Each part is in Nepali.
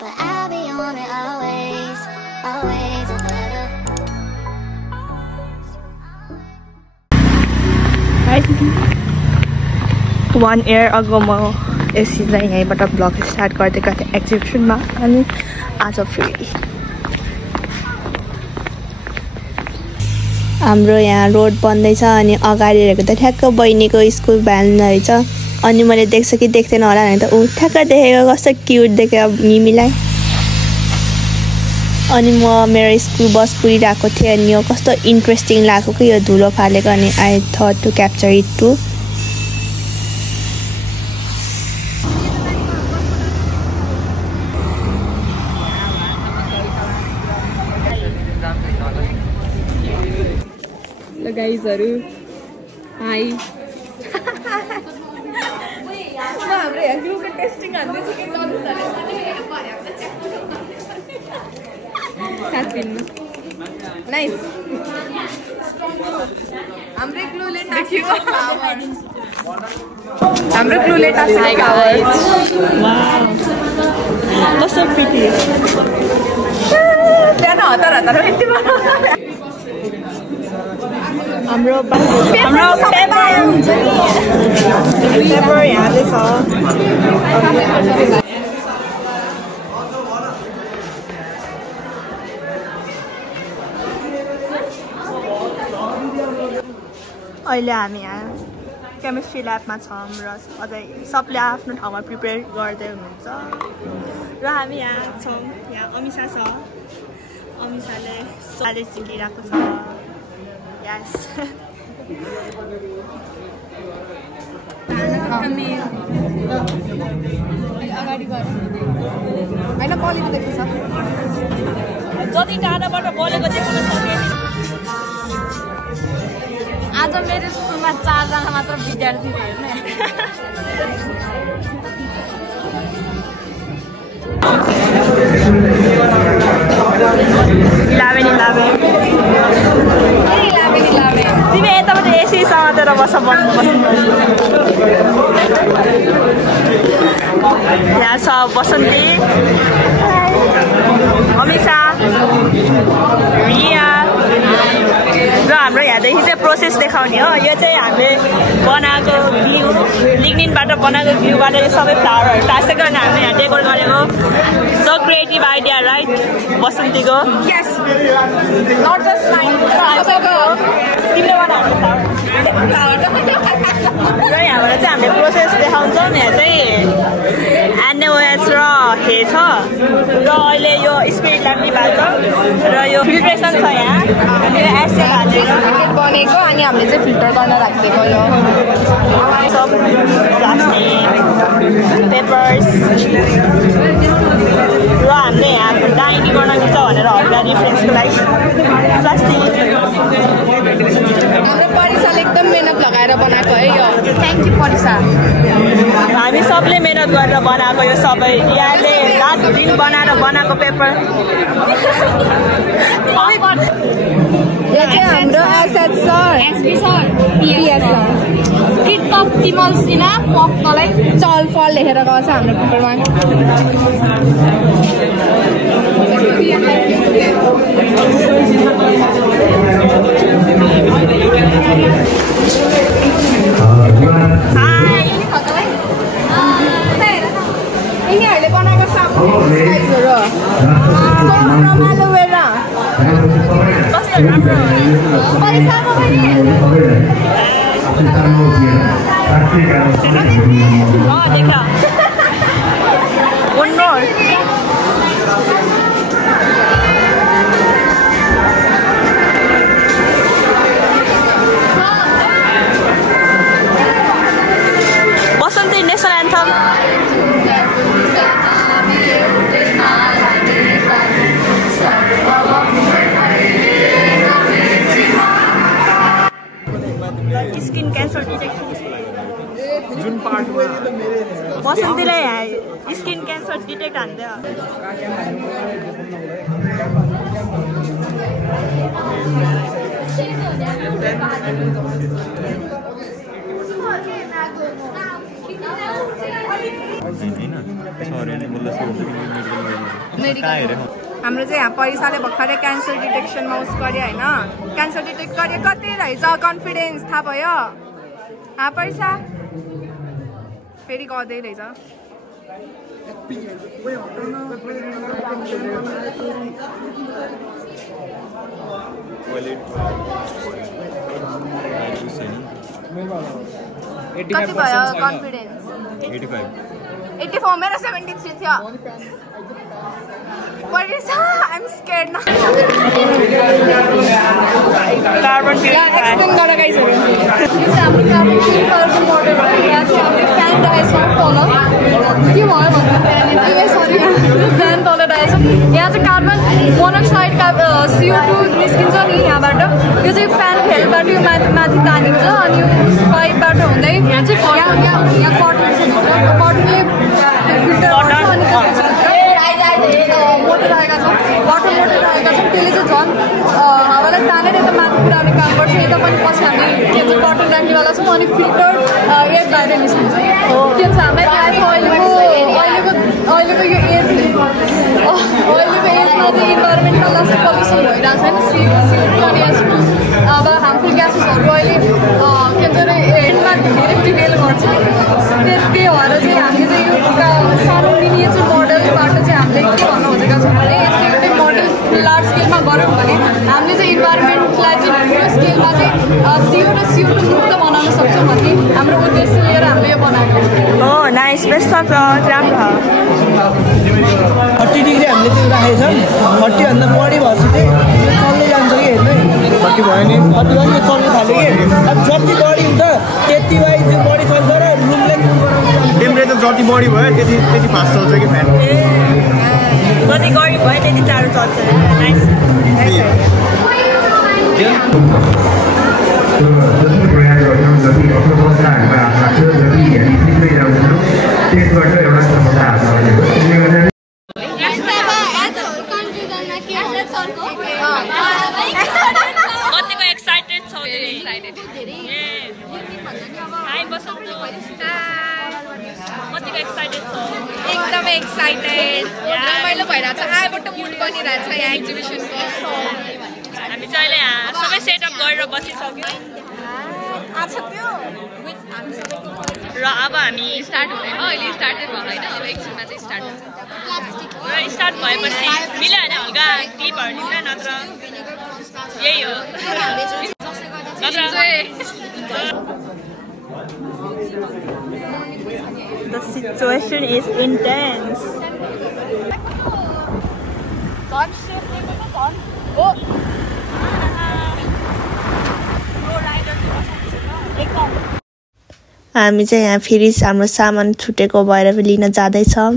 but I'll be on it always, always and never. One year ago म यसलाई यहीँबाट ब्लग स्टार्ट गर्दै थिएँ एक्जिबिसनमा अनि आज फेरि हाम्रो यहाँ रोड बन्दैछ अनि अगाडि हेरेको त ठ्याक्क बहिनीको स्कुल भ्यान रहेछ अनि मैले देख्छ कि देख्दैन होला भने त ऊ ठ्याक्क देखेको कस्तो क्युट देख्यो मिमीलाई अनि म मेरो स्कुल बस पुगिरहेको थिएँ अनि यो कस्तो इन्ट्रेस्टिङ लाग्यो कि यो धुलो फालेको अनि I thought to capture it to गाइजहरु हाई हाम्रो यहाँ ग्लुको टेस्टिङ हान्दै छ के चल्दैछ नाइस हाम्रो ग्लुले टास्यो हाम्रो ग्लुले टास्यो वाउ कस्तो प्रिटी त्यहाँ हतार हतार यति हाम्रो पेपर हुन्छ नि पेपर यहाँ छ अहिले हामी यहाँ केमिस्ट्री ल्याबमा छौँ र अझै सबले आफ्नो ठाउँमा प्रिपेयर गर्दै हुनुहुन्छ र हामी यहाँ छौँ यहाँ अमिषा छ अमिषाले साले सिकिरहेको छ Yes. अगाडि गएर हैन बलेको देख्छ जति टाढाबाट बलेको देख्न सक्यो आज मेरो स्कुलमा 4 जना मात्र विद्यार्थी थियो हैन तिमी यताबाट एसी समातेर बस यहाँ छ बसन्ती अमिषा रिया र हाम्रो यहाँदेखि चाहिँ प्रोसेस देखाउने हो यो चाहिँ हामीले बनाएको भ्यू लिग्निनबाट बनाएको भ्यूबाट यो सबै फ्लावरहरू टाँसेको अनि हामीले यहाँ डेकोर गरेको सो क्रिएटिभ आइडिया राइट बसन्तीको यस नट जस्ट माइन तिमीले बनाएको फ्लावर र यहाँबाट चाहिँ हामीले प्रोसेस देखाउँछौँ यहाँ चाहिँ एनओएस र हे छ र अहिले यो स्पिरिटलाई निभाल्छ र यो फिल्ट्रेसन छ यहाँ हामीले एसिड हालेर बनेको अनि हामीले चाहिँ फिल्टर गर्न राखिदिएको यो सब प्लास्टिक पेपर्स र हामीले यहाँ डाइनी बनाएको छ भनेर हल्का रिफ्रेन्सको लागि प्लास्टिक हाम्रो परिसाले एकदम मेहनत लगाएर बनाएको है यो थ्याङ्क यू परिसा हामी सबले मेहनत गरेर बनाएको यो सबै यहाँले रात दिन बनाएर बनाएको पेपर यो चाहिँ हाम्रो SH sir SP sir PS sir किताब तिमल सिना पक्कलाई चल फल लेखेर गएको छ हाम्रो पेपरमा यिनीहरूले बनाएको साइजहरू रमाइलो वेर पैसामा पनि Basanti national anthem skin cancer detection जुन पार्टमा बसन्तीलाई स्किन क्यान्सर डिटेक्ट हान्दै हाम्रो चाहिँ यहाँ परिसाले भर्खरै क्यान्सर डिटेक्सनमा उस गरे होइन क्यान्सर डिटेक्ट गरे कति रहेछ कन्फिडेन्स थाहा भयो परिसा फेरि गर्दै रहेछ कति भयो कन्फिडेन्स 84 मेरो 73 थियो I'm scared now. Carbon explain gara guys haru. This is हाम्रो carbon filter model हो यहाँ चाहिँ हामीले फ्यान राखेको छौँ तल के भयो भन्दा फ्यान सरी फ्यान तल राखेको छौँ यहाँ चाहिँ कार्बन मोनोक्साइड CO2 निस्किन्छ नि यहाँबाट यो चाहिँ फ्यान फेलबाट यो माथि तानिन्छ अनि यो पाइपबाट हुँदै यहाँ चाहिँ यहाँ कटन छ कटनले फिल्टर गर्छ अनि मोटर राखेका छौँ वाटर मोटर राखेका छौँ त्यसले चाहिँ झन् हावालाई तानेर यता माथि पुऱ्याउने काम गर्छ यता पनि पछि हामी त्यो चाहिँ कटन राख्नेवाला छौँ अनि फिल्टर एयर बाहिर निस्किन्छ त्यो चाहिँ हामीलाई अहिलेको यो एजमा चाहिँ इन्भाइरोमेन्टमा लास्ट पल्युसन भइरहेको छैन CO2 अनि S2 अब हार्मफुल ग्यासेसहरू अहिले के भन्छ अरे एन्डमा धेरै डिटेल गर्छ त्यही भएर चाहिँ हामीले चाहिँ यो सानो मिनिएचर मोडलबाट चाहिँ हामीले के भन्न खोजेका छौँ भने यस्तो एउटै मोडल लार्ज स्केलमा गऱ्यौँ भने हामीले चाहिँ इन्भाइरोमेन्टलाई चाहिँ ठुलो स्केलमा चाहिँ CO र CO2 मुक्त बनाउन सक्छौँ भन्ने हाम्रो उद्देश्य लिएर हामीले यो बनाएको हो नाइस बेस्ट अफ राम्रो 30 डिग्री हामीले चाहिँ राखेको छौँ 30 भन्दा बढी भएपछि चाहिँ यो चल्दै जान्छ कि हेर्नु 30 भयो नि 30 भयो नि चल्नु थाल्यो कि अब जति बढी हुन्छ त्यति वाइज चाहिँ बढी चल्छ र रुमले टेम्परेचर जति बढी भयो त्यति फास्ट चल्छ कि फ्यान जति गरी भयो त्यति टाढो चल्छ नाइस जति प्रयास गर्छौँ जति असफलताहरूमा लाग्छ जति हामी सिक्दै जान्छौँ त्यसबाट एउटा सफलता हात आउँछ कतिको एक्साइटेड छौ कतिको एक्साइटेड छौ एकदमै एक्साइटेड रमाइलो भइरहेछ आएबाट मुड बनिरहेछ यहाँ एक्जिबिसनको हामी चाहिँ अहिले यहाँ सबै सेटअप गरेर बसिसक्यौँ र अब हामी स्टार्ट हुँदैन अहिले स्टार्टै भयो होइन अब एकछिनमा चाहिँ स्टार्ट हुन्छ र स्टार्ट भएपछि मिल्यो भने हल्का क्लिपहरू लिन्छ नत्र यही हो The situation is intense. हामी चाहिँ यहाँ फेरि हाम्रो सामान छुटेको भएर लिन जाँदैछौँ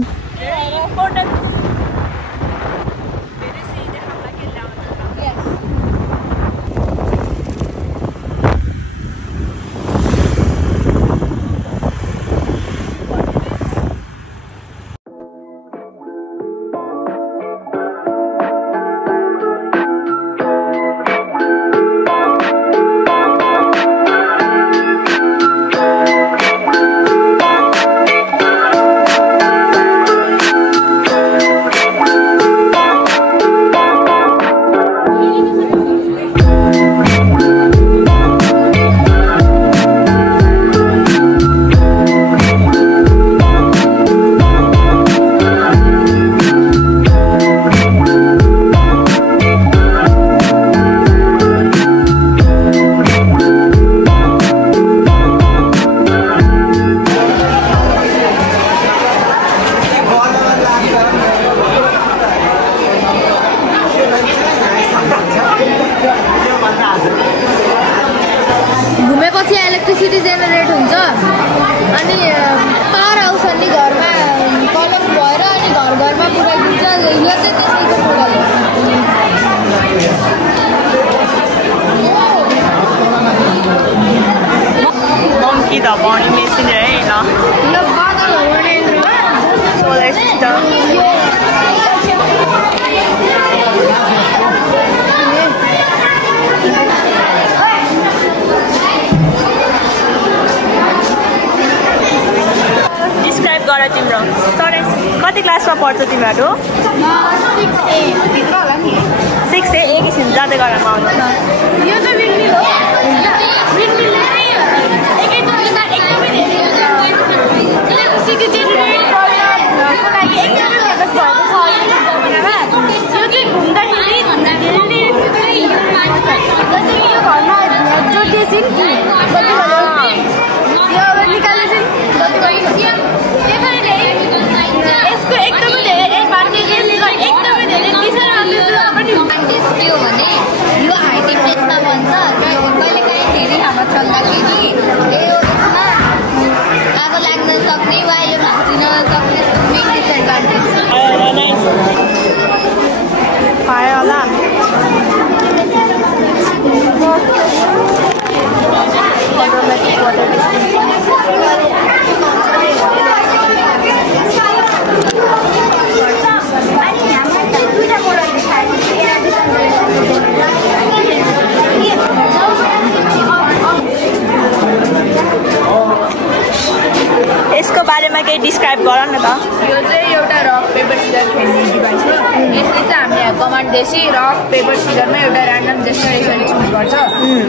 घुमेपछि इलेक्ट्रिसिटी जेनेरेट हुन्छ अनि पावर आउँछ नि घरमा कलम भएर अनि घरमा पुऱ्याइदिन्छ यो चाहिँ त्यसैको मोडल हो monkey the body machine है ल बादल हुने solar system describe गर तिम्रो कति क्लासमा पढ्छ तिमीहरू? 6A भित्र होला नि। 6A एकैछिन जाँदै गरेर आउनु। यो चाहिँ विन्डमिल हो। विन्डमिलले चाहिँ एकैचोटि एकदमै धेरै इलेक्ट्रिसिटी जेनेरेट गर्नको लागि एकदमै फेमस भएको छ यो जमानामा। यो चाहिँ घुम्दाखेरि जस्तै कि यो घरमा जोडिएछन् कि कति भयो यो अब निकालेछन् कति भयो त्यसैले यसको एकदमै धेरै एडभान्टेजले गर्दा एकदमै धेरै डिसएडभान्टेजहरू पनि एडभान्टेज के हो भने यो हाई टेम्परेचरमा बन्छ र कहिलेकाहीँ धेरै हावा चल्दाखेरि यो यसमा आगो लाग्न सक्ने वा यो भाँचिन सक्ने मेन डिसएडभान्टेज पायो होला। यसको बारेमा केही डिस्क्राइब गर न त। यो चाहिँ एउटा रक पेपर सिजर खेल्ने डिभाइस हो। यसले चाहिँ हामीले कमान्डदेखि रक पेपर सिजरमा एउटा ऱ्यान्डम जेस्चर यसरी चुज गर्छ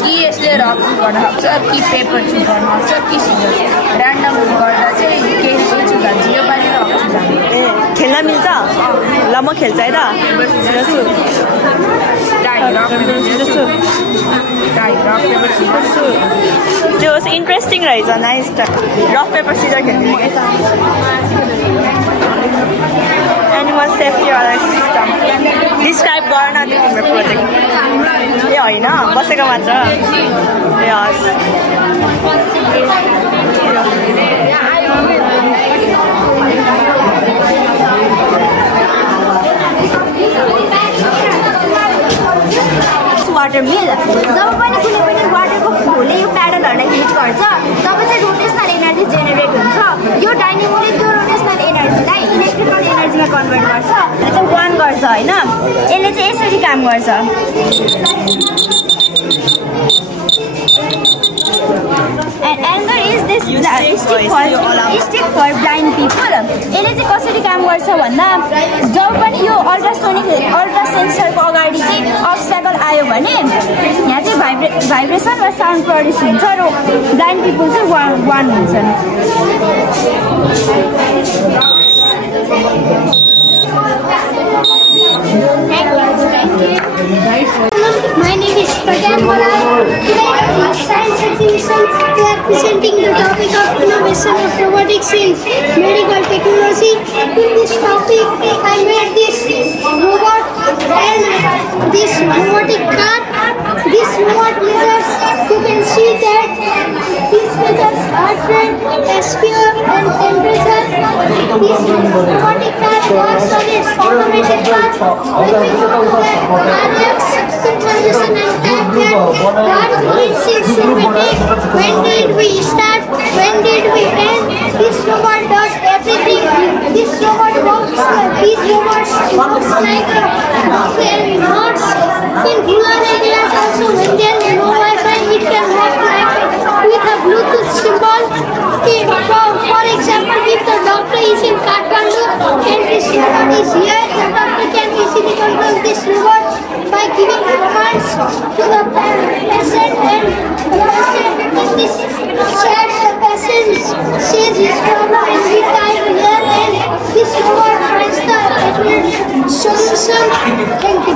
कि यसले रक चुज गर्न सक्छ कि पेपर चुज गर्न सक्छ कि सिजर। ऱ्यान्डम गर्दा चाहिँ केही चुज हुन्छ यो पालि रक चुज गर्ने। ए खेल्न मिल्छ? ल म खेल्छ है त। Paper scissor tie rock paper scissor tie rock paper scissor त्यो इन्ट्रेस्टिङ रहेछ। नाइस त रक पेपर सिजर खेल्ने animal safety alert system describe गर न तिम्रो प्रोजेक्ट। ए होइन बसेको मात्र। ए हस् वाटर मिल जब पनि कुनै पनि वाटरको फ्लोले यो प्याडलहरूलाई हिट गर्छ तब चाहिँ रोटेसनल एनर्जी जेनेरेट हुन्छ। यो डाइनेमोले त्यो रोटेसनल एनर्जीलाई इलेक्ट्रिकल एनर्जीमा कन्भर्ट गर्छ र चाहिँ वान गर्छ होइन। यसले चाहिँ यसरी काम गर्छ। And another is this stick for blind people. यसले चाहिँ कसरी काम गर्छ भन्दा जब पनि यो अल्ट्रा सेन्सरको अगाडि चाहिँ अब्स्ट्याकल आयो भने यहाँ चाहिँ भाइब्रेसन वा साउन्ड प्रड्युस हुन्छ र ब्लाइन्ड पिपल चाहिँ वान हुन्छन्। My name is Pragyan Malai. Today at Science Exhibition we are presenting the topic of innovation of robotics in medical technology. In this topic I made this robot and this robotic car. This robot measures, you can see that this measures heart rate, SPO and temperature. This robotic car works on its automated path. When we go to the RX transition and tap that remains automatic. When did we start? When did we end? This robot does everything. This robot works. These robots works like nodes in rural areas. Also, when there is no Wi-Fi, it can work like with a Bluetooth symbol. For example, if the doctor is in Kathmandu and this robot is here, the doctor can easily control this robot by giving commands to the patient, and the patient in this chat, the patient says his problem and we type here and this robot finds the solution. Thank you.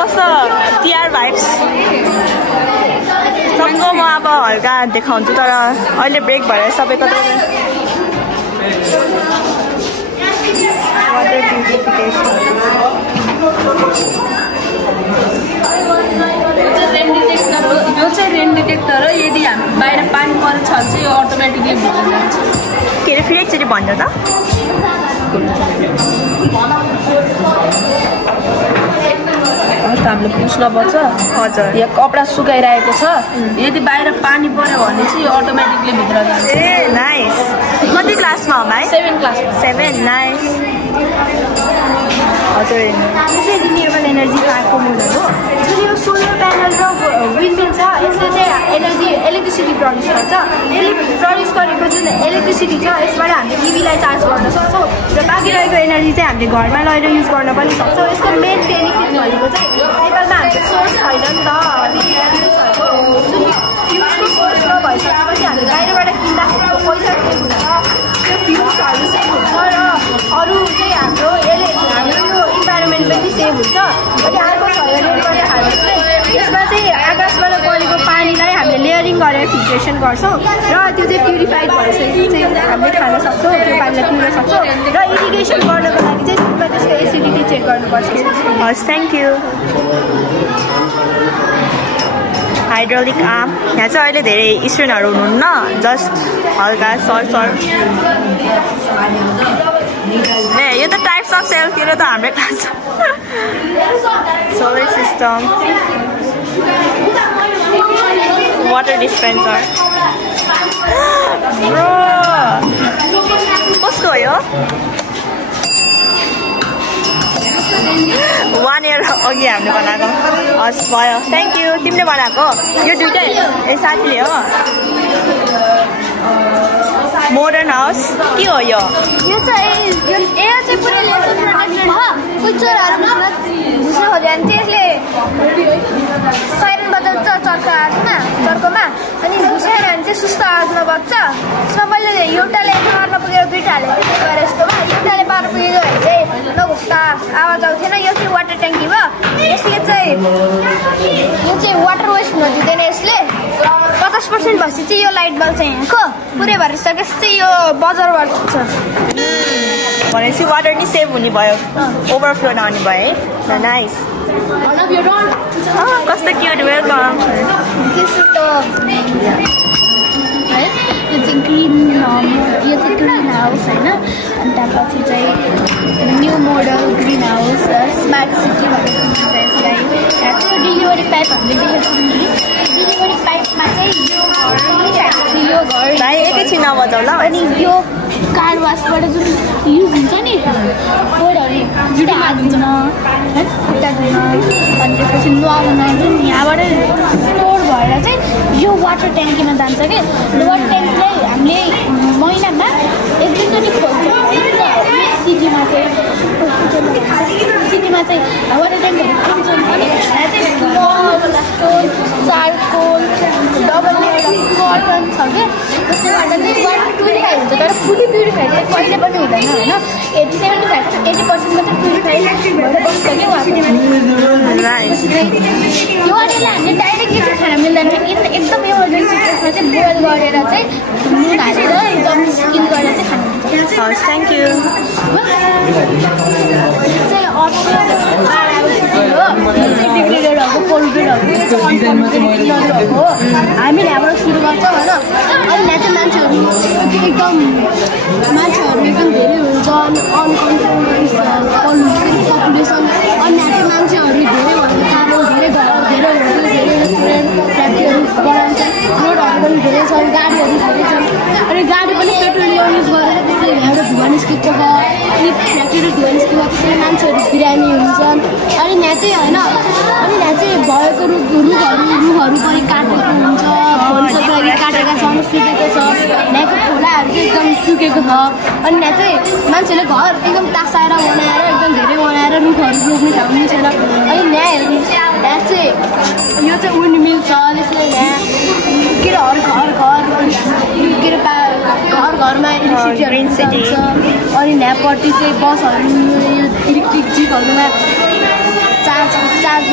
कस्तो टिआर भाइब्स सबको म अब हल्का देखाउँछु तर अहिले ब्रेक भएर सबैको यो चाहिँ रेन डिटेक्टर हो। यदि हामी बाहिर पानी परेछ भने चाहिँ यो अटोमेटिकली भित्र जान्छ। के अरे फेरि एकचोटि भन्नु त। हामीले पुस्नुपर्छ। हजुर यहाँ कपडा सुकाइरहेको छ यदि बाहिर पानी पर्यो भने चाहिँ यो अटोमेटिकली भित्र जान्छ। A nice. कति क्लासमा हो भाइ? 7 क्लास। 7 नाइस। हजुर यो चाहिँ रिन्युएबल एनर्जी पार्कको मोडल हो जुन यो सोलर प्यानल र विन्डमिल छ यसले चाहिँ इलेक्ट्रिसिटी प्रड्युस गर्छ यसले प्रड्युस गरेको जुन इलेक्ट्रिसिटी छ यसबाट हामीले टिभीलाई चार्ज गर्न सक्छौँ र बाँकी रहेको एनर्जी चाहिँ हामीले घरमा लगेर युज गर्न पनि सक्छौँ यसको मेन बेनिफिट भनेको चाहिँ नेपालमा हाम्रो सोर्स छैन नि त जुन फ्युजको सोर्स नभइसकेपछि हामीले बाहिरबाट किन्दाखेरि पैसा सेभ हुन्छ त्यो फ्युजहरू सेभ हुन्छ र अरू चाहिँ हाम्रो यो इन्भाइरोमेन्ट पनि सेभ हुन्छ अनि अर्को छ रेनवाटर हार्भेस्टिङ यसमा चाहिँ आकाशबाट परेको पानीलाई हामीले लेयरिङ गरेर फिल्ट्रेसन गर्छौँ र त्यो चाहिँ प्युरिफाइड भएपछि चाहिँ हामीले खान सक्छौँ त्यो पानीलाई पिउन सक्छौँ र इरिगेसन गर्नको लागि चाहिँ सुरुमा त्यसको एसिडिटी चेक गर्नुपर्छ हस् थ्याङ्क यू हाइड्रोलिक आर्म यहाँ चाहिँ अहिले धेरै स्टुडेन्टहरू हुनुहुन्न जस्ट हल्का सर ए यो त टाइप्स अफ सेलतिर त हाम्रै क्लास छ सोलर सिस्टम वाटर डिस्पेन्सर कस्तो हो यो 1 year अघि हामीले बनाएको हस् भयो थ्याङ्क यू तिमीले बनाएको यो दुइटै ए साथीले हो मोडर्न हाउस के हो यो चाहिँ पुरै लेसर प्रोटेक्टेड हो कुनै चोरहरू घुस्न खोज्यो भने त्यसले साइरन बजाउँछ चर्कोमा अनि घुसेर भने चाहिँ सुस्त आवाजमा बज्छ त्यसमा मैले एउटाले पार्न पुगेर दुईवटा हालेको थिएँ गरे जस्तोमा एउटाले पार्न पुगेको भने चाहिँ नघुस्दा आवाज आउँथेन यो चाहिँ वाटर ट्याङ्की भयो यसले चाहिँ यो चाहिँ वाटर वेस्ट हुन दिँदैन यसले 50% भएपछि चाहिँ यो लाइट बल्ब चाहिँ यहाँको पुरै भरिसकेपछि चाहिँ यो बजारबाट छ भनेपछि वाटर नि सेभ हुने भयो ओभरफ्लो नहुने भयो है नाइस कस्तो क्युट वेलकम है यो चाहिँ ग्रिन हाउस होइन अनि त्यसपछि चाहिँ new model green house smart city भनेको यसलाई त्यो डेलिभरी पाइप हामीले देखेको डेलिभरी पाइपमा चाहिँ यो घर भाइ एकैछिन नबजाउ ल अनि यो कार वासबाट जुन युज हुन्छ नि फोहोरहरू जुन हात धुन खुट्टा धुन अनि त्यसपछि नुहाउन जुन यहाँबाट स्टोर भएर चाहिँ यो वाटर ट्याङ्कीमा जान्छ कि वाटर ट्याङ्कीलाई हामीले महिनामा एक दुईचोटि खोल्छौँ सिटीमा चाहिँ वाटर ट्याङ्कीहरू खोल्छौँ अनि यहाँ चाहिँ stone charcoal double layer cotton छ क्या त्यसले गर्दा चाहिँ वाटर प्युरिफाई हुन्छ तर फुल्ली प्युरिफाई चाहिँ कहिले पनि हुँदैन होइन 75% मात्रै प्युरिफाई भएर बस्छ कि यो वाटरलाई हामीले डाइरेक्टली चाहिँ खान मिल्दैन एकदम इमर्जेन्सी केसमा चाहिँ बोइल गरेर चाहिँ नुन हालेर एकदम स्किन गरेर चाहिँ खानु मिल्छ हस् थ्याङ्क यू चाहिँ अर्को डिग्रेडेड भएको पोल्युटेड भएको हामी यहाँबाट सुरु गर्छौँ होइन अनि यहाँ चाहिँ मान्छेहरू एकदम धेरै हुन्छ अनकन्ट्रोल पपुलेसन अनि यहाँ चाहिँ मान्छेहरू धेरै भएको कारण धेरै घर धेरै रेस्टुरेन्ट फ्याक्ट्रीहरू बनाउँछ रोडहरू पनि धेरै छन् गाडीहरू धेरै छन् अनि गाडी पनि पेट्रोलियम युज गरेर त्यसले यहाँबाट धुवा निस्किएको छ अनि फ्याक्ट्रीहरू धुवा निस्किएको त्यसले मान्छेहरू बिरामी हुन्छन् अनि यहाँ चाहिँ होइन अनि यहाँ चाहिँ भएको रुखहरू पनि काटेको हुन्छ फोनको लागि काटेका छन् सुकेको छ यहाँको खोलाहरू चाहिँ एकदम सुकेको छ अनि यहाँ चाहिँ मान्छेले घर एकदम टासाएर बनाएर एकदम धेरै बनाएर रुखहरू रोप्ने ठाउँ पनि छैन अनि यहाँ चाहिँ यो चाहिँ उनी मिल्छ त्यसले यहाँ के अरे घरमा इलेक्ट्रिसिटीहरू छ अनि यहाँपट्टि चाहिँ बसहरू इलेक्ट्रिक जिपहरूमा चार्ज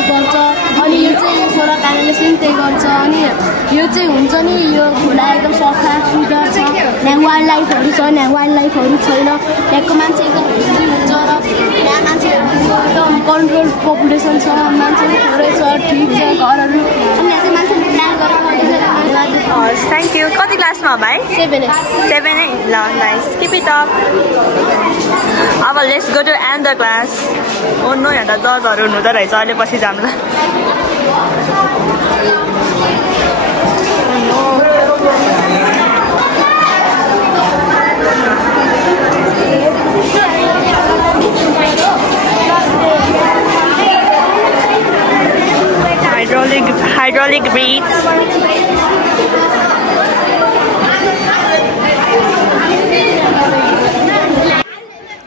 गर्छ अनि यो चाहिँ सोलर प्यानलले चाहिँ त्यही गर्छ अनि यो चाहिँ हुन्छ नि यो खोला एकदम सफा सुग्घर छ यहाँ वाइल्ड लाइफहरू छ यहाँ वाइल्ड लाइफहरू छैन यहाँको मान्छे एकदम हेल्दी हुन्छ र यहाँ मान्छेहरू एकदम कन्ट्रोल पपुलेसन छ मान्छेहरू थोरै छ ठिक छ घरहरू अनि यहाँ चाहिँ मान्छेले प्लान गरेर हस् थ्याङ्क यू कति क्लासमा हो भाइ 7 है ल नाइस किप इट अप अब let's go to end the class oh no यहाँ त जजहरू हुनुहुँदो रहेछ अहिले पछि जाउँला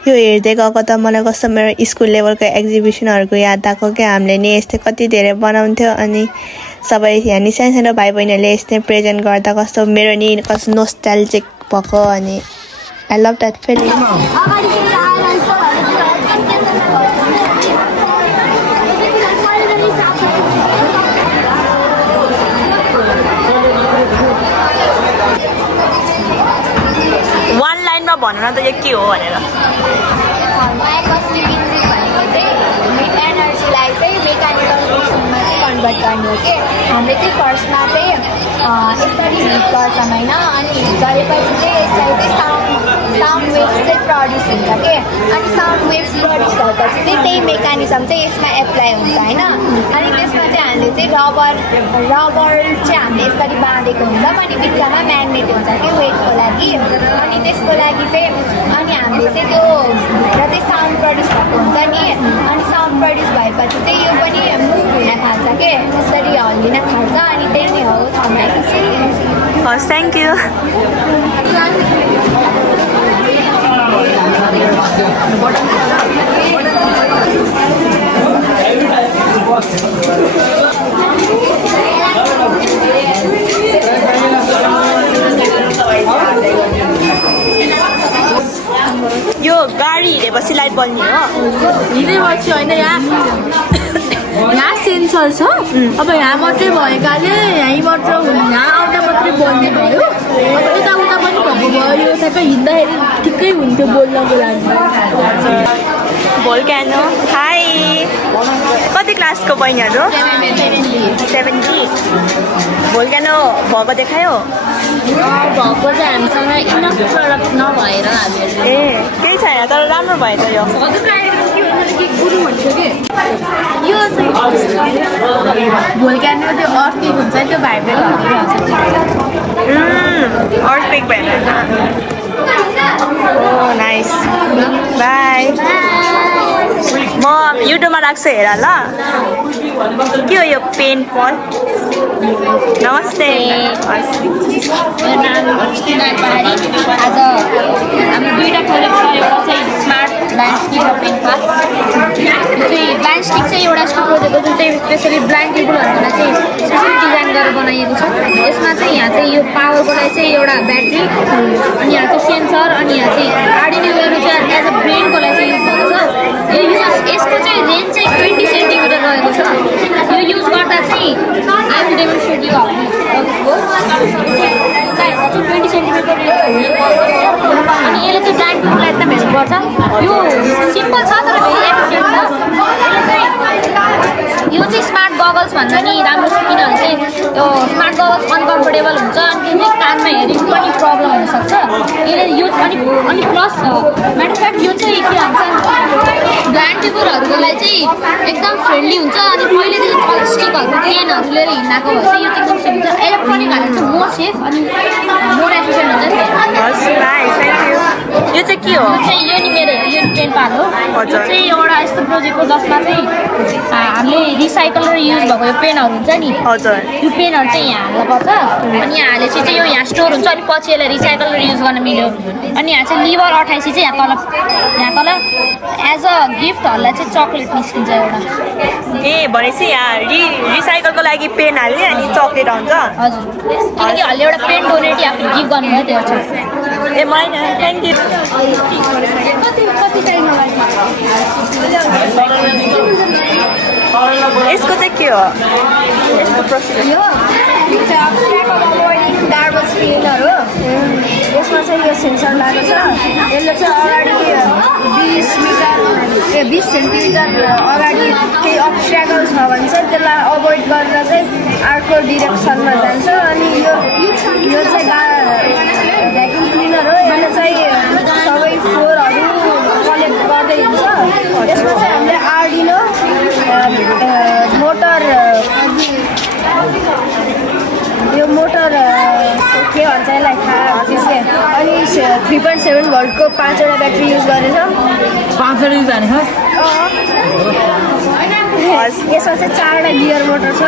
यो हेर्दै गएको त मलाई कस्तो मेरो स्कुल लेभलको एक्जिबिसनहरूको याद आएको क्या हामीले नि यस्तै कति धेरै बनाउँथ्यो अनि सबै यहाँ नि सानो भाइ बहिनीहरूले यस्तै प्रेजेन्ट गर्दा कस्तो मेरो नि कस्तो नोस्टाल्जिक भएको अनि I love that feeling one लाइनमा भन न त यो के हो भनेर कन्भर्ट गर्ने हो कि हामीले चाहिँ फर्स्टमा चाहिँ यसरी हिट गर्छौँ होइन अनि हिट गरेपछि चाहिँ यसलाई चाहिँ साउन्ड वेभ्स चाहिँ प्रड्युस हुन्छ कि अनि साउन्ड वेभ्स प्रड्युस भएपछि चाहिँ त्यही मेकानिजम चाहिँ यसमा एप्लाई हुन्छ होइन अनि त्यसमा चाहिँ हामीले चाहिँ रबर चाहिँ हामीले यसरी बाँधेको हुन्छ अनि बिचमा म्याग्नेट हुन्छ कि वेटको लागि अनि त्यसको लागि चाहिँ अनि हामीले चाहिँ त्यो भित्र चाहिँ साउन्ड प्रड्युस भएको हुन्छ नि अनि साउन्ड प्रड्युस भएपछि चाहिँ यो पनि मुभ हुन थाल्छ कि यसरी हल्लिन थाल्छ अनि त्यही नै हो हस् थ्याङ्क यू यो गाडी हिँडेपछि लाइट बल्ने हो हिँडेपछि होइन यहाँ सेन्सर छ अब यहाँ मात्रै भएकाले यहीँ मात्र यहाँ आउँदा मात्रै बोल्ने भयो अब यताउता पनि भएको भयो यो ठ्याक्कै हिँड्दाखेरि ठिकै हुन्थ्यो बोल्नको लागि भोल्क्यानो हाई कति क्लासको बहिनीहरू 70 भोल्क्यानो भएको देखायो भएको चाहिँ हामीसँग इनफ प्रडक्ट नभएर हामीहरू ए केही छैन तर राम्रो भयो त यो यो चाहिँ भोल्क्यानो त्यो अर्थक्वेक हुन्छ त्यो भाइब्रेट अर्थक्वेक भएन नाइस बाई म युट्युबमा राख्छु हेर ल के हो यो पेन फल नमस्ते मेरो नाम कृष्णा पहाडी आज हाम्रो दुईवटा खोलेको छ एउटा चाहिँ स्मार्ट ब्लाइन्ड स्टिक र पेन फल यो चाहिँ ब्लाइन्ड स्टिक चाहिँ एउटा यस्तो प्रोजेक्ट हो जुन चाहिँ स्पेसली ब्लाइन्ड पिपलहरूलाई चाहिँ स्पेसली डिजाइन गरेर बनाइएको छ यसमा चाहिँ यहाँ चाहिँ यो पावरको लागि चाहिँ एउटा ब्याट्री अनि यहाँ चाहिँ सेन्सर अनि यहाँ चाहिँ आर्डिनो उयोहरू चाहिँ एज अ ब्रेनको लागि चाहिँ युज भएको छ यसको चाहिँ रेन्ज चाहिँ 20 सेन्टिमिटर रहेको छ यो युज गर्दा चाहिँ आई विल डेमोन्स्ट्रेट यु अनि यसले चाहिँ ब्लाइन्ड पिपललाई एकदम हेल्प गर्छ यो सिम्पल छ तर भेरी एफिसियन्ट छ यो चाहिँ स्मार्ट गगल्स भन्दा नि राम्रो छ किनभने चाहिँ यो स्मार्ट गगल्स अनकम्फर्टेबल हुन्छ अनि त्यो कानमा हेरेको पनि प्रब्लम हुनसक्छ यसले यो अनि प्लस म्याटर फ्याक्ट यो चाहिँ के भन्छ ब्लाइन्ड पिपलहरूको लागि चाहिँ एकदम फ्रेन्डली हुन्छ अनि पहिलेदेखि प्लास्टिकहरू पेनहरू लिएर हिँड्दाको भए चाहिँ यो चाहिँ एकदम सेफ हुन्छ इलेक्ट्रोनिक हालेर चाहिँ मोर सेफ अनि मोर एफिसियन्ट हुन्छ यो चाहिँ के हो यो चाहिँ यो नि मेरो यो पेन पाल हो यो चाहिँ एउटा यस्तो प्रोजेक्ट हो जसमा चाहिँ हामीले रिसाइकल र युज भएको यो पेनहरू हुन्छ नि हजुर यो पेनहरू चाहिँ यहाँ हाल्नुपर्छ अनि यहाँ हालेपछि चाहिँ यो यहाँ स्टोर हुन्छ अनि पछि यसलाई रिसाइकल र युज गर्न मिल्यो अनि यहाँ चाहिँ लिभर 28 चाहिँ यहाँ तल एज अ गिफ्टहरूलाई चाहिँ चक्लेट निस्किन्छ एउटा ए भनेपछि यहाँ रिसाइकलको लागि पेन हाल्ने अनि चक्लेट आउँछ हजुर किनकिहरूले एउटा पेन डोनेट आफूले गिफ्ट गर्नुभयो त्यो छ ए मैले थ्याङ्क यू यसको चाहिँ के हो यसको प्रोसेस डार्बस क्लिनर हो यसमा चाहिँ यो सेन्सर लागेको छ यसले चाहिँ अगाडि 20 सेन्टिमिटर अगाडि केही अब्स्ट्याकल छ भने चाहिँ त्यसलाई अभोइड गरेर चाहिँ अर्को डिरेक्सनमा जान्छ अनि यो चाहिँ भ्याक्युम क्लिनर हो यसले चाहिँ सबै फ्लोरहरू कलेक्ट गर्दै हुन्छ यसमा चाहिँ हामीले आर्डिनो मोटर यो मोटर के भन्छ यसलाई थाहा त्यसले अनि 3.7 भोल्टको 5वटा ब्याट्री युज गरेछ 5वटा युज गर्ने यसमा चाहिँ 4वटा गियर मोटर छ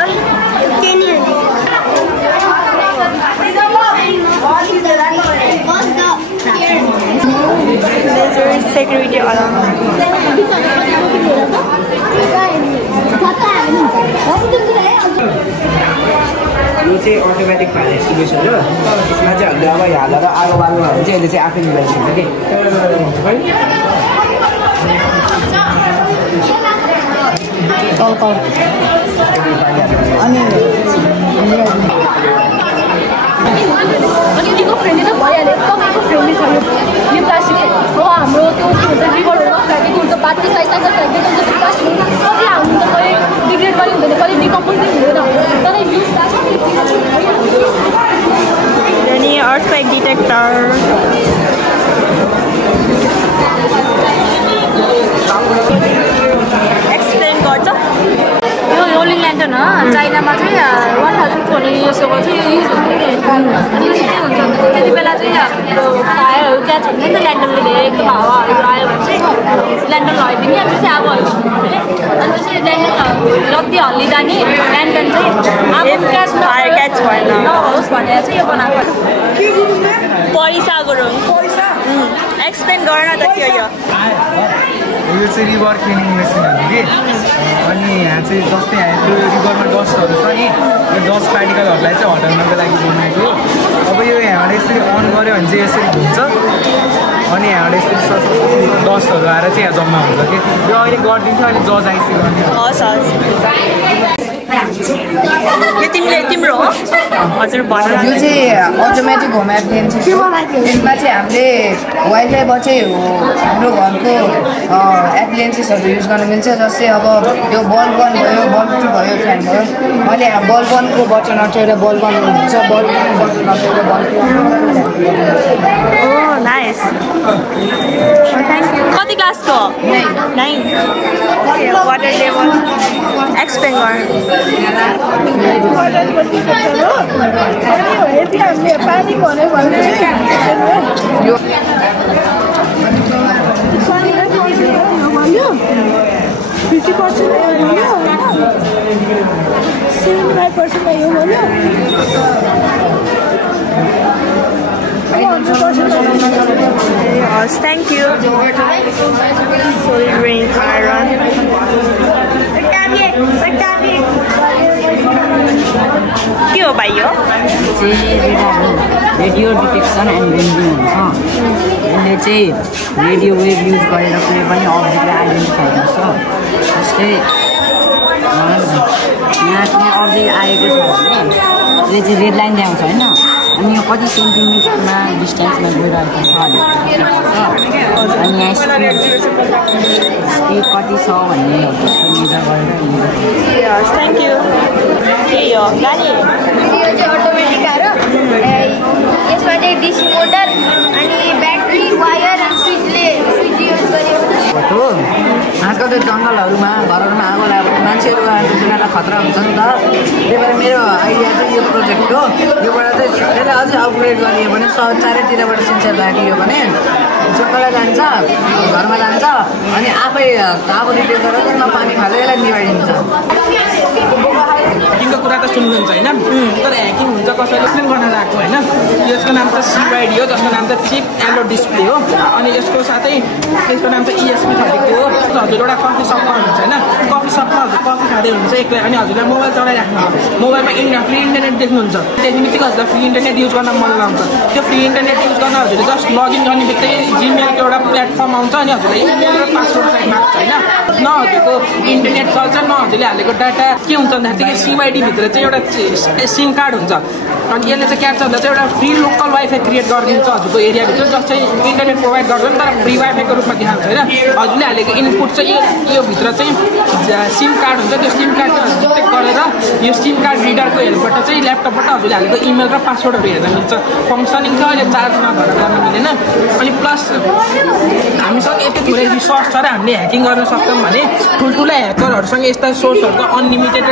Measure सेक्युरिटी होला यो चाहिँ अटोमेटिक फायर एक्सटिङ्ग्विसर हो यसमा चाहिँ हामीले अब हालेर आगो बाल्नु भने चाहिँ यसले चाहिँ आफै निभाइदिन्छ कि अनि इको फ्रेन्डली त भइहाल्यो एकदम इको फ्रेन्डली छ यो प्लास्टिक अब हाम्रो त्यो के भन्छ रिभरहरूमा फ्याँकेको हुन्छ बाटो साइडमा फ्याँकेको हुन्छ त्यो प्लास्टिक कति हाम्रो त कहिले डिग्रेड पनि हुँदैन कहिले डिकम्पोजिङ हुँदैन तर युज अनि अर्थक्वेक डिटेक्टर एक्सप्लेन गर्छ यो रोलिङ ल्यान्टर्न हो चाइनामा चाहिँ 1020 इयर्सको चाहिँ यो युज हुन्थ्यो कि अनि यो चाहिँ के हुन्छ त्यति बेला चाहिँ हाम्रो फायरहरू क्याच हुन्थ्यो नि त ल्यान्टरले धेरै एकदम हावाहरू आयो भने चाहिँ ल्यान्टर्न हल्लिदिने अनि चाहिँ अब हल्लिदिन्थ्यो अनि चाहिँ ल्यान्टर्न रक्ति हल्लिँदा नि ल्यान्टर्न चाहिँ आगो क्याच नहोस् भनेर चाहिँ यो बनाएको पैसा गुरुङ एक्सप्लेन गर्न त के यो यो चाहिँ रिभर क्लिनिङ मेसिनहरू कि अनि यहाँ चाहिँ जस्तै यहाँ त्यो रिभरमा डस्टहरू छ नि यो डस्ट पार्टिकलहरूलाई चाहिँ हटाउनको लागि बनाएको अब यो यहाँबाट यसरी अन गऱ्यो भने चाहिँ यसरी घुम्छ अनि यहाँबाट यसरी डस्टहरू आएर चाहिँ यहाँ जम्मा हुन्छ कि यो अहिले गरिदिन्थ्यो अहिले जज आइसी गर्ने हस् यो तिम्रो हो हजुर भन यो चाहिँ अटोमेटिक होम एप्लायन्स हो यसमा चाहिँ हामीले वाइफाईबाट चाहिँ हाम्रो घरको एप्लायन्सेसहरू युज गर्न मिल्छ जस्तै अब यो बल्ब बन भयो बल्ब टू भयो फ्यान भयो मैले यहाँ बल्ब बनको बटन अटेर बल्ब बन हुन्छ बल्ब बटन अटेर बल्ब नाइस थ्याङ्क यू कति क्लासको 9 वाटर लेभल एक्सप्लेन गर पानी भन्यो भने यो 50% भन्यो 75% यो भन्यो Yes, thank you. Soldering iron. के हो भाइ यो रेडियो डिटेक्सन एन्ड रेन्जिङ हुन्छ यसले चाहिँ रेडियो वेभ युज गरेर कुनै पनि अब्जेक्टलाई आइडेन्टिफाई गर्छ जस्तै यहाँ कुनै अब्जेक्ट आएको छ भने यसले चाहिँ रेड लाइन देखाउँछ होइन अनि यो कति सेन्टिमिटरमा डिस्टेन्समा गइरहेको छ अनि यहाँ स्पिड कति छ भन्ने त्यसको मेजर गरेर थ्याङ्क यू के हो गाडी यो चाहिँ अटोमेटिक आएर यसमा चाहिँ डिसी मोटर अनि ब्याट्री वायर अनि स्विच युज गरेको हो आजकल त्यो जङ्गलहरूमा घरहरूमा आगो लाग्यो मान्छेहरू तिनीहरूलाई खतरा हुन्छ नि त त्यही भएर मेरो आइडिया चाहिँ यो प्रोजेक्ट हो योबाट चाहिँ यसलाई अझै अपग्रेड गरियो भने चारैतिरबाट सेन्सर राखियो भने जङ्गललाई जान्छ घरमा जान्छ अनि आफै आगो रिपेयर गरेर त्यसमा पानी खाले यसलाई निभाइदिन्छ ह्याकिङको कुरा त सुन्नुहुन्छ होइन तर ह्याकिङ हुन्छ कसैले एक्सप्लेन गर्न लागेको होइन यसको नाम त CYD हो जसको नाम त चिप एन्ड्रोइड डिस्प्ले हो अनि यसको साथै त्यसको नाम त ESP32 हो हजुर एउटा कफी सपमा हुनुहुन्छ होइन कफी सपमा हजुर कफी खाँदै हुन्छ एक्लै अनि हजुरलाई मोबाइल चलाइराख्नु मोबाइलमा फ्री इन्टरनेट देख्नुहुन्छ त्यति बित्तिकै हजुरलाई फ्री इन्टरनेट युज गर्न मन लाउँछ त्यो फ्री इन्टरनेट युज गर्न हजुरले जस्ट लगइन गर्ने बित्तिकै जिमेलको एउटा प्लेटफर्म आउँछ अनि हजुरलाई इमेल र पासवर्ड चाहिँ माग्छ होइन न हजुरको इन्टरनेट चल्छ न हजुरले हालेको डाटा के हुन्छ भन्दाखेरि CYD भित्र चाहिँ एउटा सिम कार्ड हुन्छ अनि यसले चाहिँ क्याप्च भन्दा चाहिँ एउटा फ्री लोकल वाइफाई क्रिएट गरिदिन्छ हजुरको एरियाभित्र जस चाहिँ इन्टरनेट प्रोभाइड गर्दैन तर फ्री वाइफाईको रूपमा देखाउँछ होइन हजुरले हालेको इनपुट चाहिँ यो भित्र चाहिँ सिम कार्ड हुन्छ त्यो सिम कार्ड डिटेक्ट गरेर यो सिम कार्ड रिडरको हेल्पबाट चाहिँ ल्यापटपबाट हजुरले हालेको इमेल र पासवर्डहरू हेर्न मिल्छ फङ्सनिङ छ अहिले चार्ज नभएर गर्न मिलेन अनि प्लस हामीसँग यति थोरै रिसोर्स छ र हामीले ह्याकिङ गर्न सक्छौँ भने ठुल्ठुला ह्याकरहरूसँग यस्ता सोर्सहरूको अनलिमिटेड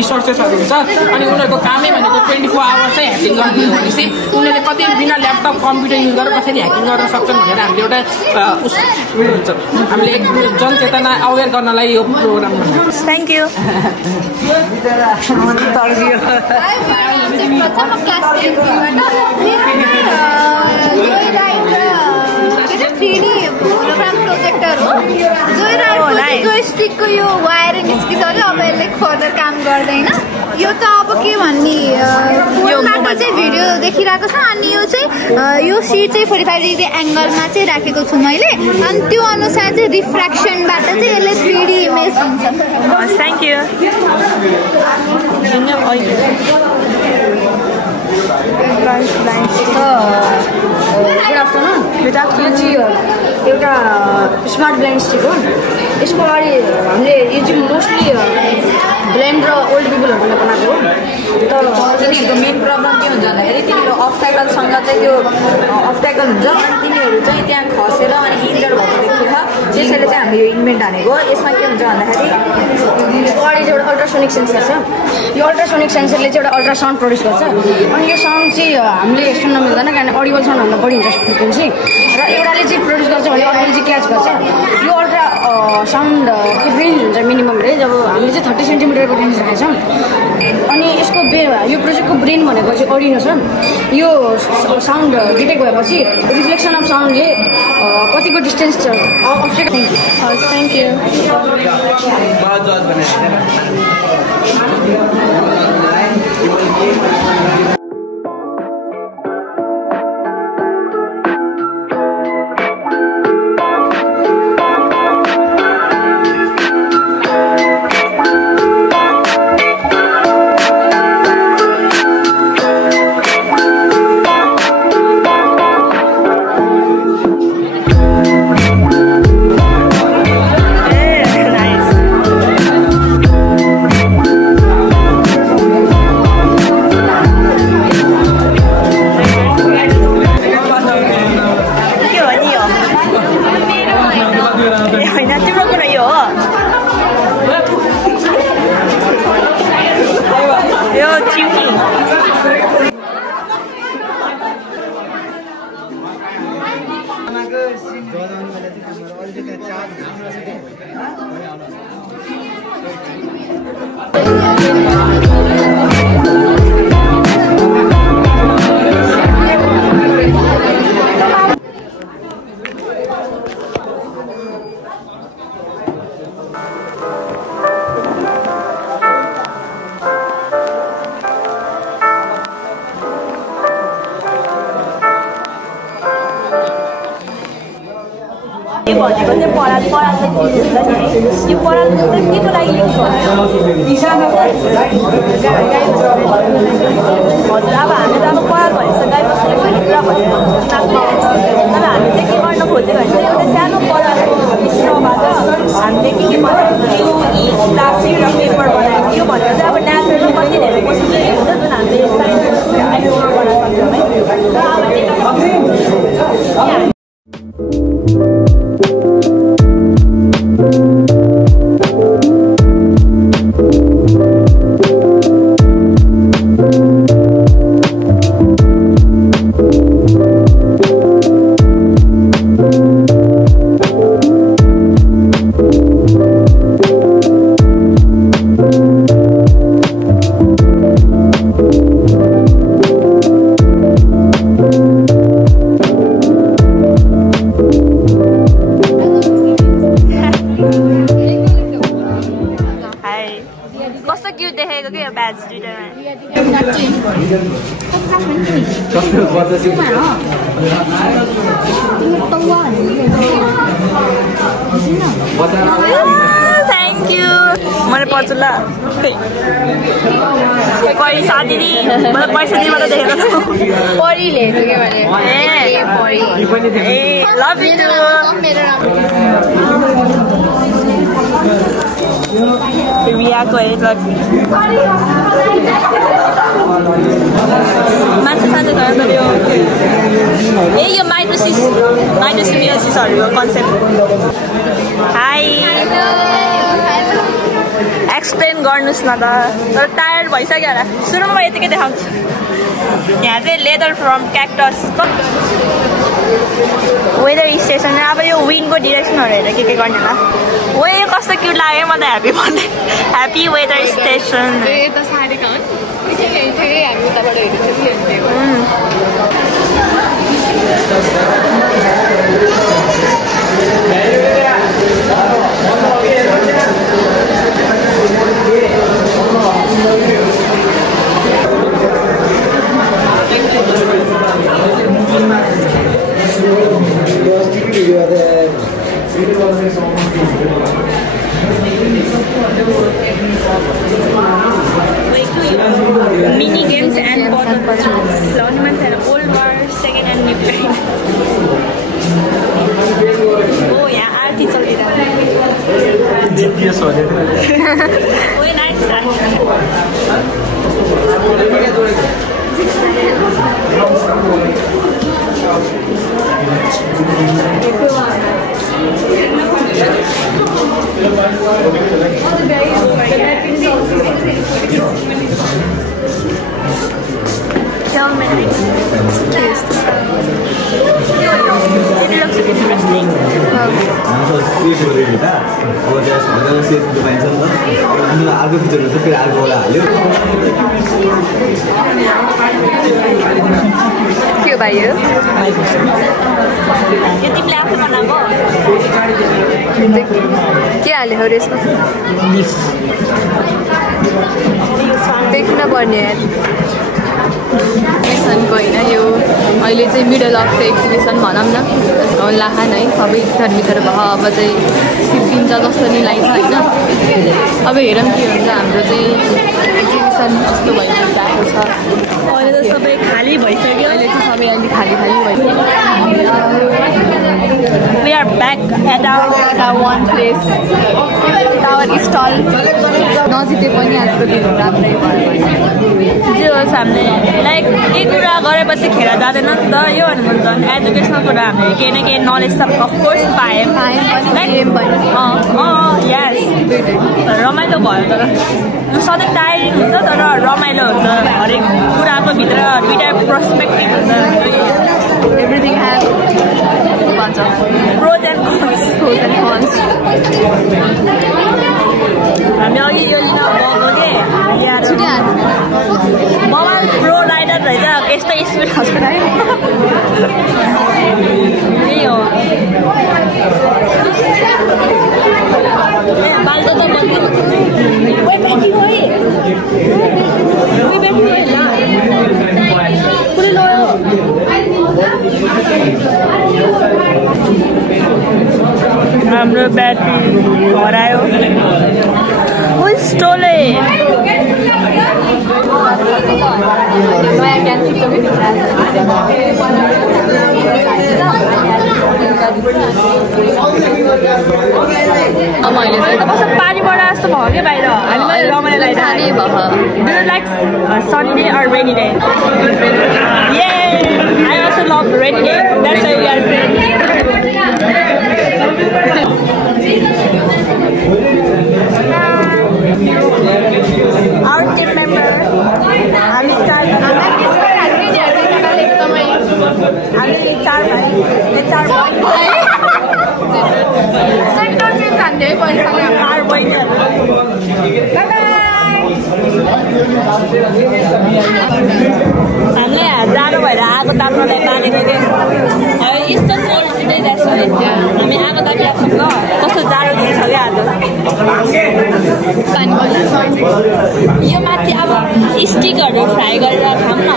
रिसोर्सेसहरू हुन्छ अनि उनीहरूको कामै भनेको 24 आवर्स चाहिँ ह्याकिङ गर्ने हो भनेपछि उनीहरूले कति बिना ल्यापटप कम्प्युटर युज गरेर कसरी ह्याकिङ गर्न सक्छन् भनेर हामीले एउटा हुन्छ हामीले एक जनचेतना अवेर गर्नलाई यो प्रोग्राम बनाएको थ्याङ्क यू प्रोग्राम मोटर हो जोयस्टिकको यो वायर निस्किसक्यो अब यसले फर्दर काम गर्दैन यो त अब के भन्ने फोनबाट चाहिँ भिडियो देखिरहेको छ अनि यो चाहिँ यो सिट चाहिँ 45 डिग्री एङ्गलमा चाहिँ राखेको छु मैले अनि त्यो अनुसार चाहिँ रिफ्र्याक्सनबाट चाहिँ यसले 3D इमेज दिन्छ थ्याङ्क यू गुड आफ्टरनुन यो चाहिँ एउटा स्मार्ट ब्लाइन्ड स्टिक हो यसको अगाडि हामीले यो चाहिँ मोस्टली ब्लाइन्ड र ओल्ड पिपलहरूले बनाएको हो तर तिनीहरूको मेन प्रब्लम के हुन्छ भन्दाखेरि तिनीहरू अब्स्ट्याकलसँग चाहिँ त्यो अब्स्ट्याकल हुन्छ अनि तिनीहरू चाहिँ त्यहाँ खसेर अनि इन्जर्ड भएको देखिन्छ त्यसैले चाहिँ हामीले यो इन्भेन्ट हानेको यसमा के हुन्छ भन्दाखेरि यसको अगाडि चाहिँ एउटा अल्ट्रासोनिक सेन्सर छ यो अल्ट्रासोनिक सेन्सरले चाहिँ एउटा अल्ट्रासाउन्ड प्रड्युस गर्छ अनि यो साउन्ड चाहिँ हामीले सुन्न मिल्दैन किनभने अडिबल साउन्डभन्दा बढी हुन्छ फ्रिक्वेन्सी र एउटाले चाहिँ प्रड्युस गर्छ भने अर्कोले चाहिँ क्याच गर्छ यो अल्ट्रा साउन्डको रेन्ज हुन्छ मिनिमम रेन्ज अब हामीले चाहिँ 30 सेन्टिमिटरको रेन्ज राखेको छौँ अनि यसको यो प्रोजेक्टको ब्रेन भनेको चाहिँ अडिनो छ यो साउन्ड डिटेक्ट भएपछि रिफ्लेक्सन अफ साउन्डले कतिको डिस्टेन्स छ थ्याङ्क यू भनेको चाहिँ पराल चाहिँ हुन्छ नि यो पराल चाहिँ केको लागि युज गर्छ हजुर अब हामी त अब पराल भनेपछि गाई बस्तुले पनि पुरा भनेर तर हामी चाहिँ के गर्न खोज्यो भने चाहिँ एउटा सानो परालको स्ट्रबाट हामीले के बनाएको प्लास्टिक र पेपर बनाएको थियो भनेर चाहिँ अब नेचुरल कति धेरै पोसिबिलिटी हुन्छ जुन हामीले साइन्टिफिक एक्सप्लोर गर्न सक्छौँ है Thank you. Mana पर्छ ल कोही साथीले मलाई पैसा दिएर देखेको छ परी ल्याएको के भने ए परी ए लभ यु टु रियाको हेड मान्छे साझा गर्न पर्यो ए यो माइटोसिमियोसिसहरुको कन्सेप्ट हाई एक्सप्लेन गर्नुस् न त तर टायर्ड भइसक्यो होला सुरुमा म यतिकै देखाउँछु यहाँ चाहिँ leather from cactus weather station अब यो विन्डको डिरेक्सनहरु हेरेर के गर्ने होला ओ यो कस्तो क्युट लाग्यो मलाई ह्यापी भन्दै ह्यापी वेदर स्टेसन ए त साडी कान फेरि हामी उताबाट हेर्छौँ Mini games and tournaments and Old War, Second and Ukraine. Oh yeah, आरती चलिरहेको GPS हो रे ओए nice Tell me. It looks interesting. हाम्रो सिट हुँदैन त अब त्यहाँ सधैँ सिट पाइन्छ नि त अनि अर्को फिचरहरू चाहिँ फेरि अर्कोबाट हाल्यो के भाइ यो तिमीले आफै बनाएको के हाल्यो हो यसमा देख्न पर्ने एक्जिबिसनको होइन यो अहिले चाहिँ मिडल अफ द एक्जिबिसन भनौँ न लाहान है सबै भित्र भयो अब चाहिँ सिद्धिन्छ जस्तो नि लाग्छ होइन अब हेरौँ के हुन्छ हाम्रो चाहिँ एक्जिबिसन कस्तो भइरहेको छ अहिले त सबै खाली भइसक्यो अहिले चाहिँ सबै अलि खाली भइसक्यो We are back at our one place. Tower stall नजिकै पनि आजको दिन राम्रै जे होस् हामीले लाइक एक कुरा गरेपछि खेर जाँदैन नि त यो भन्नुहुन्छ एजुकेसनल कुरा हामीले केही न केही नलेज त अफकोर्स पायौँ यस रमाइलो भयो तर सधैँ टायरिङ हुन्छ तर रमाइलो हुन्छ हरेक कुराको भित्र दुईवटा पर्सपेक्टिभ हुन्छ एभ्रिथिङ ह्याभ भन्छ प्रोज एन्ड कन्स हामी अघि यो लिन गएको के यहाँ छुट्टै हाल्नु मोबाइल प्रो राइडर रहेछ यस्तै स्पिड छ त्यही हो बाल्टो त हाम्रो ब्याट्री हरायो स्टोले पानीबाट जस्तो भयो क्या बाहिर रमाइलो like Sunday or rainy day? Yeah, I also love rainy day. That's why we are friends. Our team member, हामी चार हामीले जाडो भएर आगो ताप्नलाई मानेको थियो यस्तो कोल्ड टुडे रेस्टुरेन्ट थियो हामी आगो तापिरहेको छौँ ल कस्तो जाडो दिन्छ क्या आज यो माथि अब स्टिकहरू फ्राई गरेर खाऊँ न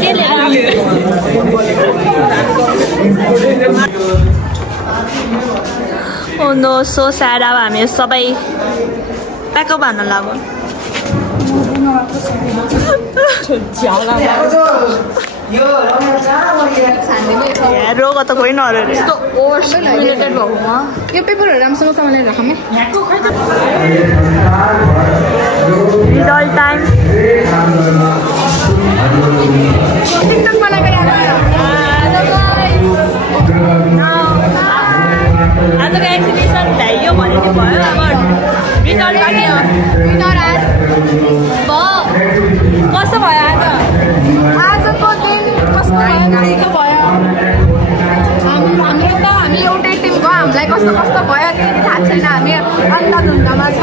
के लिएर ओ नो सो स्याड अब हामी सबै प्याकअप हान्न लाग्यो रोग त कोही नरो यस्तो ओभर रिलेटेड भएकोमा यो पेपरहरू राम्रोसँग सामानले राखौँ रिजल्ट टाइम टिकटक बनाएको आजको एक्जिबिसन भ्याइयो भने नि भयो अब रिजल्ट बाँकी कस्तो भयो आजको दिन कस्तो भयो हाम्रो त हामी एउटै टिमको हामीलाई कस्तो भयो त्यति थाहा छैन हामी अन्त धुन्दामा छ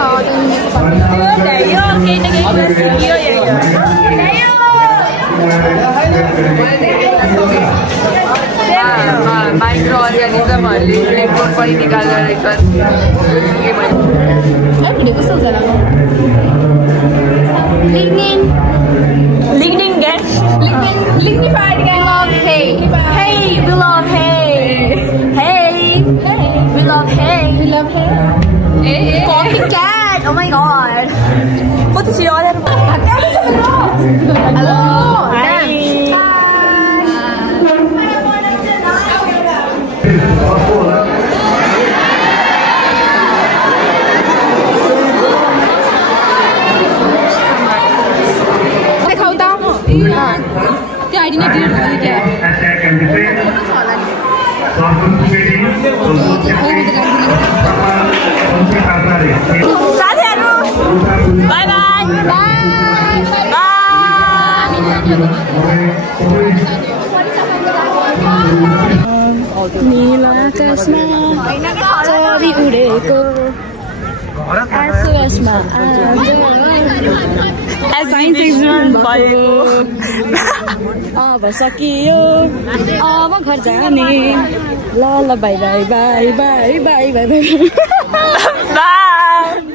भ्याइयो केही न केही कुरा सिकियो माइक्रो अर्गानिजमहरूले इलेक्ट्रोन पनि निकाल्दो रहेछन् कस्तो हुन्छ lignin get lignified guys. Hey, we love hay. Oh my god. What is your other? Hello. Hi. साथीहरु बाइ बाइ नीला आकाशमा चरी उडेको आकाशमा साइन्स एक्जिबिसन भयो अब सकियो अब घर जाने ल ल bye bye bye bye bye bye bye